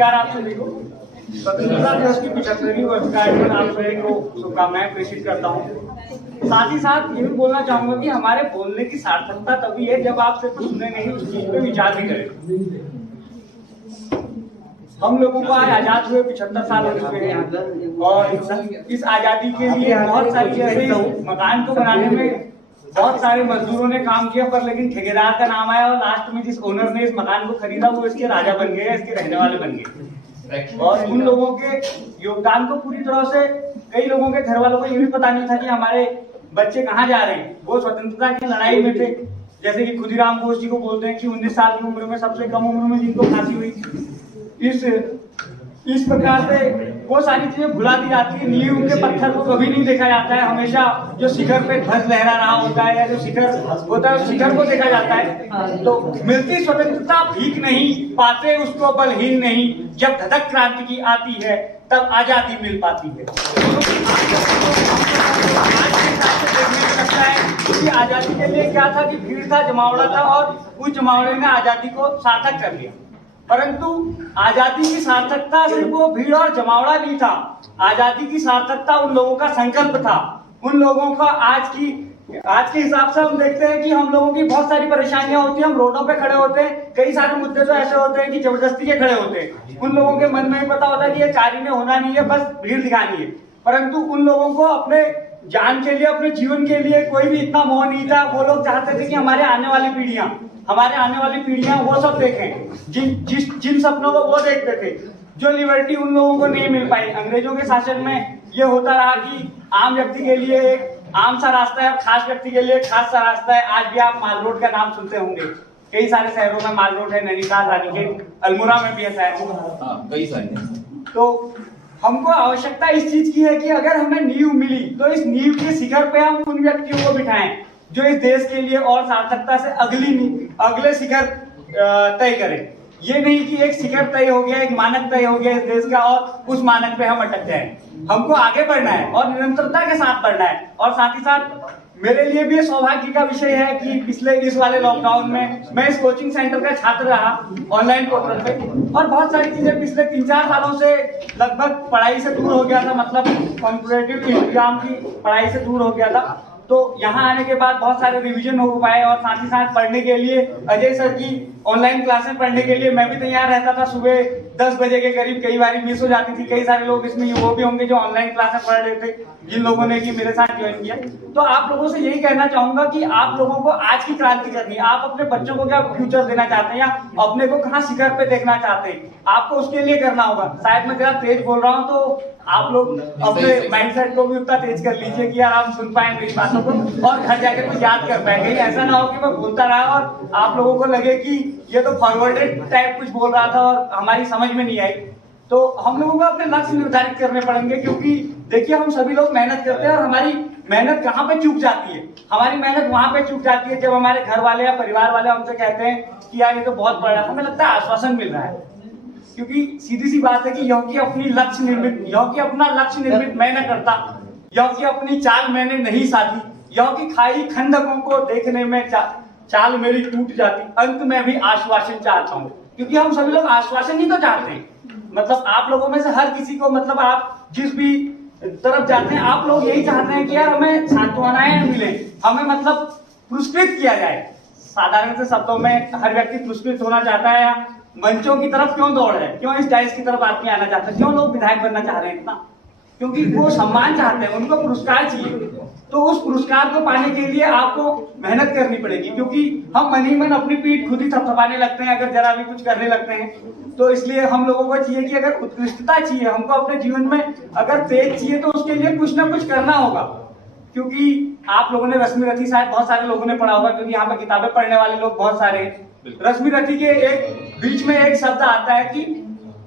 नमस्कार आप सभी को। स्वतंत्रता दिवस की 75वीं वर्षगांठ पर आप सभी को शुभकामनाएं प्रेषित करता हूँ। साथ ही साथ ये भी बोलना चाहूंगा कि हमारे बोलने की सार्थकता तभी है जब आप सिर्फ सुनने नहीं उस चीज पे विचार भी करें। हम लोगों को आज आजाद हुए 75 साल हो चुके हैं और इस आजादी के लिए बहुत सारी जैसे मकान को बनाने में बहुत सारे मजदूरों ने काम किया, पर लेकिन ठेकेदार का नाम आया और लास्ट में जिस ओनर ने इस मकान को खरीदा वो इसके राजा बन गए, इसके रहने वाले बन गए। और उन लोगों के योगदान को पूरी तरह से कई लोगों के घर वालों को ये भी पता नहीं था कि हमारे बच्चे कहाँ जा रहे हैं। वो स्वतंत्रता की लड़ाई में थे, जैसे कि खुदीराम बोस जी को बोलते हैं कि 19 साल की उम्र में सबसे कम उम्र में जिनको फांसी हुई। इस प्रकार से वो सारी चीजें भुला दी जाती है। नींव के पत्थर को कभी नहीं देखा जाता है, हमेशा जो शिखर पे ध्वज लहरा रहा होता है या जो शिखर होता है उस शिखर को देखा जाता है। तो मिलती स्वतंत्रता भीख नहीं, पाते उसको बलहीन नहीं, जब धधक क्रांति की आती है तब आजादी मिल पाती है। क्योंकि आजादी के लिए क्या था कि भीड़ था, जमावड़ा था और उस जमावड़े ने आजादी को सार्थक कर लिया। परंतु आजादी की सार्थकता सिर्फ वो भीड़ और जमावड़ा नहीं था, आजादी की सार्थकता उन लोगों का संकल्प था। उन लोगों का आज के हिसाब से हम देखते हैं कि हम लोगों की बहुत सारी परेशानियां होती हैं, हम रोडों पे खड़े होते हैं, कई सारे मुद्दे तो ऐसे होते हैं कि जबरदस्ती के खड़े होते हैं। उन लोगों के मन में ही पता होता है कि ये कार्य में होना नहीं है, बस भीड़ दिखानी है। परंतु उन लोगों को अपने जान के लिए, अपने जीवन के लिए कोई भी इतना मोह नहीं था। वो लोग चाहते थे कि हमारे आने वाली पीढ़ियां वो सब देखें जिन सपनों को वो देखते थे, जो लिबर्टी उन लोगों को नहीं मिल पाई। अंग्रेजों के शासन में ये होता रहा कि आम व्यक्ति के लिए एक आम सा रास्ता है, खास व्यक्ति के लिए एक खास सा रास्ता है। आज भी आप माल रोड का नाम सुनते होंगे, कई सारे शहरों में माल रोड है, नैनीताल, रानीखेत, अल्मोड़ा में भी है शायद, कई सारे। तो हमको आवश्यकता इस चीज की है कि अगर हमें नींव मिली तो इस नींव के शिखर पे हम उन व्यक्तियों को बिठाएं जो इस देश के लिए और सार्थकता से अगले शिखर तय करें। ये नहीं कि एक शिखर तय हो गया, एक मानक तय हो गया इस देश का और उस मानक पे हम अटक जाएं। हमको आगे बढ़ना है और निरंतरता के साथ बढ़ना है। और साथ ही साथ मेरे लिए भी सौभाग्य का विषय है कि पिछले इस वाले लॉकडाउन में मैं इस कोचिंग सेंटर का छात्र रहा ऑनलाइन पोर्टल पे, और बहुत सारी चीजें पिछले 3-4 सालों से लगभग पढ़ाई से दूर हो गया था, मतलब कॉम्पिटिटिव एग्जाम की पढ़ाई से दूर हो गया था। तो यहाँ आने के बाद बहुत सारे रिवीजन हो पाए और साथ ही साथ पढ़ने के लिए अजय सर की ऑनलाइन क्लासें पढ़ने के लिए मैं भी तैयार रहता था। सुबह 10 बजे के करीब कई बार मिस हो जाती थी। कई सारे लोग इसमें वो भी होंगे जो ऑनलाइन क्लासें पढ़ रहे थे, जिन लोगों ने कि मेरे साथ ज्वाइन किया। तो आप लोगों से यही कहना चाहूंगा कि आप लोगों को आज की क्रांति करनी है। आप अपने बच्चों को क्या फ्यूचर देना चाहते हैं या अपने को कहाँ शिखर पे देखना चाहते हैं, आपको उसके लिए करना होगा। शायद मैं जरा तेज बोल रहा हूँ तो आप लोग अपने माइंडसेट को भी उतना तेज कर लीजिए कि यार आप सुन पाए मेरी बातों को और घर जाके कुछ याद कर पाए। कहीं ऐसा ना हो कि मैं बोलता रहा और आप लोगों को लगे कि ये तो फॉरवर्डेड टाइप कुछ बोल रहा था और हमारी समझ में नहीं आई। तो हम लोगों को अपने लक्ष्य निर्धारित करने पड़ेंगे, क्योंकि देखिए हम सभी लोग मेहनत करते हैं और हमारी मेहनत कहाँ पे चूक जाती है। हमारी मेहनत वहां पे चूक जाती है जब हमारे घर वाले या परिवार वाले हमसे कहते हैं कि यार ये तो बहुत बड़ा, हमें लगता है आश्वासन मिल रहा है। क्योंकि सीधी सी बात है कि यह कि अपना लक्ष्य निर्मित मैं न करता, यह कि अपनी चाल मैंने नहीं साधी, यह कि खाई खंडकों को देखने में चाल मेरी टूट जाती, अंत में भी आश्वासन चाहता हूँ। क्योंकि हम सभी लोग आश्वासन ही तो चाहते हैं। मतलब आप लोगों में से हर किसी को, मतलब आप जिस भी तरफ जाते हैं आप लोग यही चाहते हैं कि यार हमें सांत्वनाएं मिले, हमें मतलब पुरस्कृत किया जाए। साधारण से शब्दों में हर व्यक्ति पुरस्कृत होना चाहता है। मंचों की तरफ क्यों दौड़ रहे हैं, क्यों इस डाइस की तरफ आदमी आना चाहते हैं, क्यों लोग विधायक बनना चाह रहे हैं इतना? क्योंकि वो सम्मान चाहते हैं, उनको पुरस्कार चाहिए। तो उस पुरस्कार को पाने के लिए आपको मेहनत करनी पड़ेगी, क्योंकि हम मन ही मन अपनी पीठ खुद ही थपथपाने लगते हैं अगर जरा भी कुछ करने लगते हैं। तो इसलिए हम लोगों को चाहिए कि अगर उत्कृष्टता चाहिए हमको अपने जीवन में, अगर तेज चाहिए तो उसके लिए कुछ ना कुछ करना होगा। क्योंकि आप लोगों ने रश्मि रथी शायद बहुत सारे लोगों ने पढ़ा होगा, क्योंकि यहाँ पर किताबें पढ़ने वाले लोग बहुत सारे हैं। रश्मि रथी के एक बीच में एक शब्द आता है कि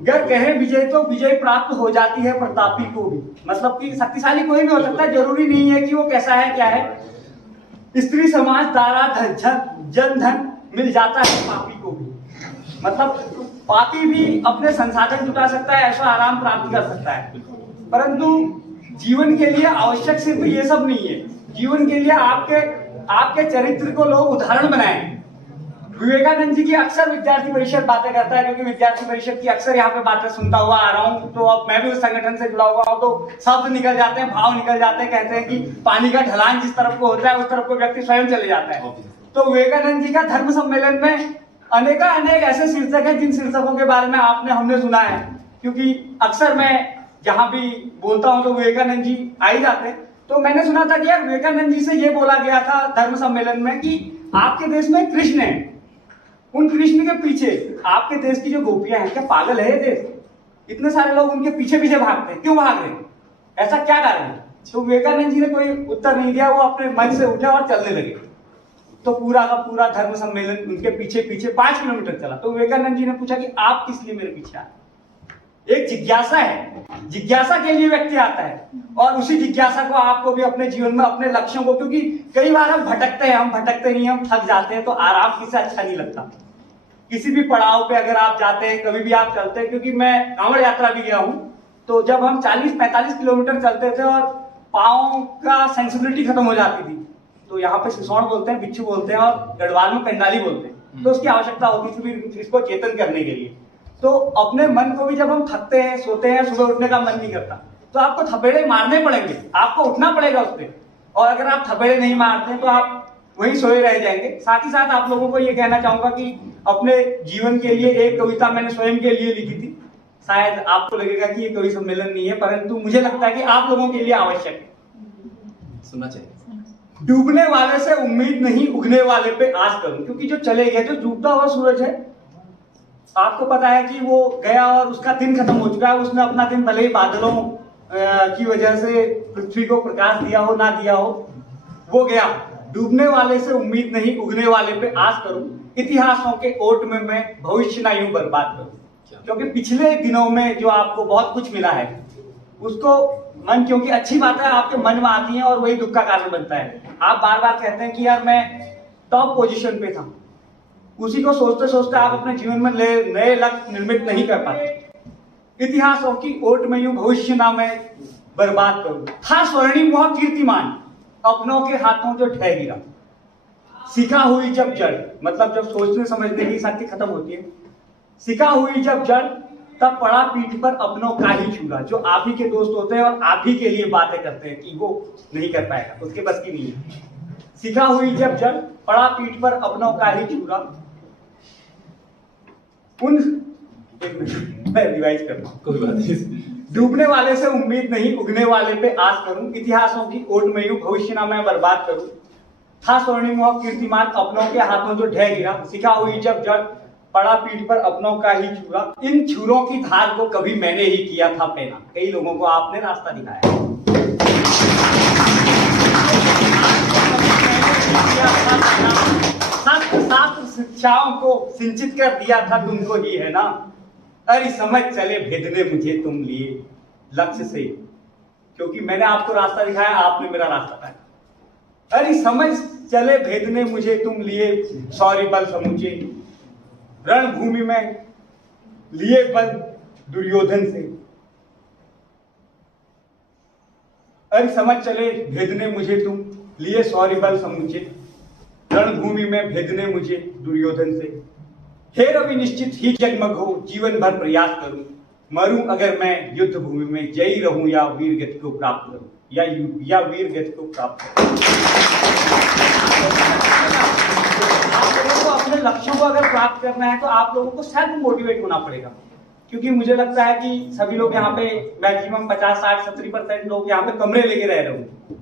अगर कहे विजय तो विजय प्राप्त हो जाती है प्रतापी को भी। मतलब कि शक्तिशाली कोई भी हो सकता है, जरूरी नहीं है कि वो कैसा है क्या है। स्त्री समाज दारा जन धन मिल जाता है पापी को भी। मतलब पापी भी अपने संसाधन जुटा सकता है, ऐसा आराम प्राप्त कर सकता है। परंतु जीवन के लिए आवश्यक सिर्फ ये सब नहीं है। जीवन के लिए आपके चरित्र को लोग उदाहरण बनाएं। विवेकानंद जी की अक्सर विद्यार्थी परिषद बातें करता है, क्योंकि विद्यार्थी परिषद की अक्सर यहाँ पे बातें सुनता हुआ आ रहा हूँ, तो अब मैं भी उस संगठन से जुड़ा हुआ हूँ, तो शब्द निकल जाते हैं, भाव निकल जाते हैं, कहते हैं कि पानी का ढलान जिस तरफ को होता है उस तरफ को व्यक्ति स्वयं चले जाता है। तो विवेकानंद जी का धर्म सम्मेलन में अनेक ऐसे शीर्षक है जिन शीर्षकों के बारे में हमने सुना है, क्योंकि अक्सर मैं जहां भी बोलता हूं तो विवेकानंद जी आ ही जाते हैं। तो मैंने सुना था कि यार विवेकानंद जी से ये बोला गया था धर्म सम्मेलन में कि आपके देश में कृष्ण है, उन कृष्ण के पीछे आपके देश की जो गोपियां हैं, क्या पागल है ये देश? इतने सारे लोग उनके पीछे पीछे भागते हैं, क्यों भाग रहे हैं, ऐसा क्या कारण है? तो विवेकानंद जी ने कोई उत्तर नहीं दिया, वो अपने मन से उठे और चलने लगे। तो पूरा का पूरा धर्म सम्मेलन उनके पीछे पीछे 5 किलोमीटर चला। तो विवेकानंद जी ने पूछा कि आप किस लिए मेरे पीछे आए? एक जिज्ञासा है, जिज्ञासा के लिए व्यक्ति आता है, और उसी जिज्ञासा को आपको भी अपने जीवन में अपने लक्ष्यों को, क्योंकि कई बार हम भटकते नहीं, हम थक जाते हैं, तो आराम किसे अच्छा नहीं लगता। किसी भी पड़ाव पे अगर आप जाते हैं, कभी भी आप चलते हैं, क्योंकि मैं कांवड़ यात्रा भी गया हूं, तो जब हम 40-45 किलोमीटर चलते थे और पाँव का सेंसिबिलिटी खत्म हो जाती थी, तो यहाँ पे सिसौड़ बोलते हैं, बिच्छू बोलते हैं, और गढ़वाल में पेंडाली बोलते हैं, तो उसकी आवश्यकता होती थी इसको चेतन करने के लिए। तो अपने मन को भी जब हम थकते हैं, सोते हैं, सुबह उठने का मन नहीं करता, तो आपको थपेड़े मारने पड़ेंगे, आपको उठना पड़ेगा उस पर, और अगर आप थपेड़े नहीं मारते तो आप वहीं सोए रह जाएंगे। साथ ही साथ आप लोगों को ये कहना चाहूंगा कि अपने जीवन के लिए एक कविता मैंने स्वयं के लिए लिखी थी, शायद आपको लगेगा कि ये कवि सम्मेलन नहीं है, परंतु मुझे लगता है कि आप लोगों के लिए आवश्यक है, सुनना चाहिए। डूबने वाले से उम्मीद नहीं, उगने वाले पे आस करूं, क्योंकि जो चले गए, जो डूबता हुआ सूरज है, आपको पता है कि वो गया और उसका दिन खत्म हो चुका है, उसने अपना दिन भले ही बादलों की वजह से पृथ्वी को प्रकाश दिया हो ना दिया हो, वो गया। डूबने वाले से उम्मीद नहीं, उगने वाले पे आस करूं, इतिहासों के ओट में मैं भविष्य ना यूं बर्बाद करूं, क्योंकि पिछले दिनों में जो आपको बहुत कुछ मिला है उसको मन, क्योंकि अच्छी बातें आपके मन में आती हैं और वही दुख का कारण बनता है। आप बार बार कहते हैं कि यार मैं टॉप पोजीशन पे था, उसी को सोचते सोचते आप अपने जीवन में नए लक्ष्य निर्मित नहीं कर पाते। इतिहासों की ओट में यूं भविष्य ना मैं बर्बाद करूं, था स्वर्णिम वह कीर्तिमान, अपनों के हाथों जो ढह गिरा। सिखा हुई जब जड़, मतलब जब सोचने समझने की शक्ति खत्म होती है, सिखा हुई जब जड़, तब पड़ा पीठ पर अपनों का ही छुरा। जो आप ही के दोस्त होते हैं और आप ही के लिए बातें करते हैं कि वो नहीं कर पाएगा, उसके बस की नहीं है। सिखा हुई जब जड़, पड़ा पीठ पर अपनों का ही छुरा। मैं रिवाइज करता हूं, कोई बात नहीं। डूबने वाले से उम्मीद नहीं, उगने वाले पे आस करूं, इतिहासों की ओट में यूं भविष्य ना मैं बर्बाद करूं। था स्वर्णिम वह कीर्तिमान, अपनों के हाथों जो ढह गिरा। सिखा हुई जब जड़, पड़ा पीठ पर अपनों का ही छुरा। इन छुरों की धार को कभी मैंने ही किया था पहना, कई लोगों को आपने रास्ता दिखाया। शास्त्र शिक्षाओं को सिंचित कर दिया था तुमको ही, है ना? अरे समझ चले भेदने मुझे तुम लिए लक्ष्य से, क्योंकि मैंने आपको रास्ता दिखाया, आपने मेरा रास्ता पाया। अरे समझ चले भेदने मुझे तुम लिए सौर्य बल समूचे, रणभूमि में लिए बल दुर्योधन से। अरे समझ चले भेदने मुझे तुम लिए सौर्य बल समूचे, रणभूमि में भेदने मुझे दुर्योधन से। हे रवि निश्चित ही जगमग हो, जीवन भर प्रयास करूं, मरूं अगर मैं युद्ध भूमि में, जयी रहूं या वीर गति को प्राप्त करूं, या वीर गति को प्राप्त करूं। आप लोगों को अपने लक्ष्यों को अगर प्राप्त करना है तो आप लोगों को सेल्फ मोटिवेट होना पड़ेगा, क्योंकि मुझे लगता है कि सभी लोग यहाँ पे मैक्सिमम 50-60-70% लोग यहाँ पे कमरे लेके रह रहे होंगे।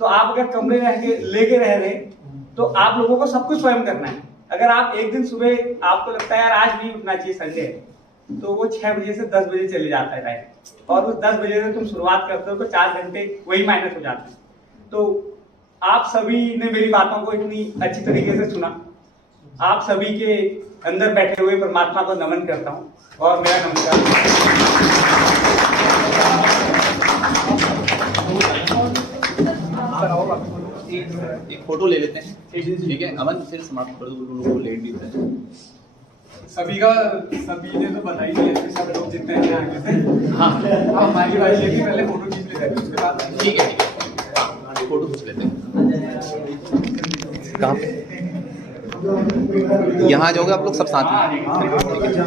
तो आप अगर कमरे लेके रह रहे तो आप लोगों को सब कुछ स्वयं करना है। अगर आप एक दिन सुबह आपको लगता है यार आज नहीं उठना चाहिए, संडे है, तो वो 6 बजे से 10 बजे चले जाता है टाइम, और उस 10 बजे से तुम शुरुआत करते हो तो 4 घंटे वही माइनस हो जाते हैं। तो आप सभी ने मेरी बातों को इतनी अच्छी तरीके से सुना, आप सभी के अंदर बैठे हुए परमात्मा को नमन करता हूँ और मेरा नमस्कार। एक फोटो ले लेते हैं, ठीक है? अमन फिर समाप्त कर दो, लोगों को लेट भी होता है। सभी ने तो बधाई दी है, सब लोग जितने हैं आगे से। हाँ, हमारी बात ये कि पहले फोटो खींच लेते हैं, उसके बाद ठीक है, हाँ, फोटो खींच लेते हैं। कहाँ पे? यहाँ आ जाओगे आप लोग सब साथ में, ठीक है?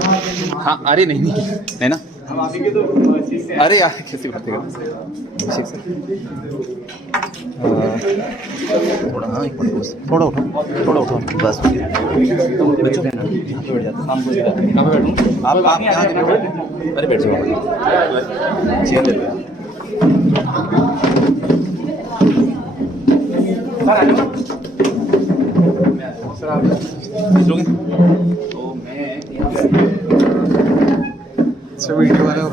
हाँ, अरे नहीं नहीं नहीं ना, हम आप ही के तो चीज से अरे यार कैसी बात कर अभिषेक सर, थोड़ा हाँ एक मिनट बस, थोड़ा उठो बस, बच्चों यहाँ पे बैठ जाते, शाम को यहाँ पे बैठूँ, आप यहाँ देखो, अरे बैठ जाओ, चेयर ले लो यार। सर आप भेजोगे तो मैं वीडियो वाला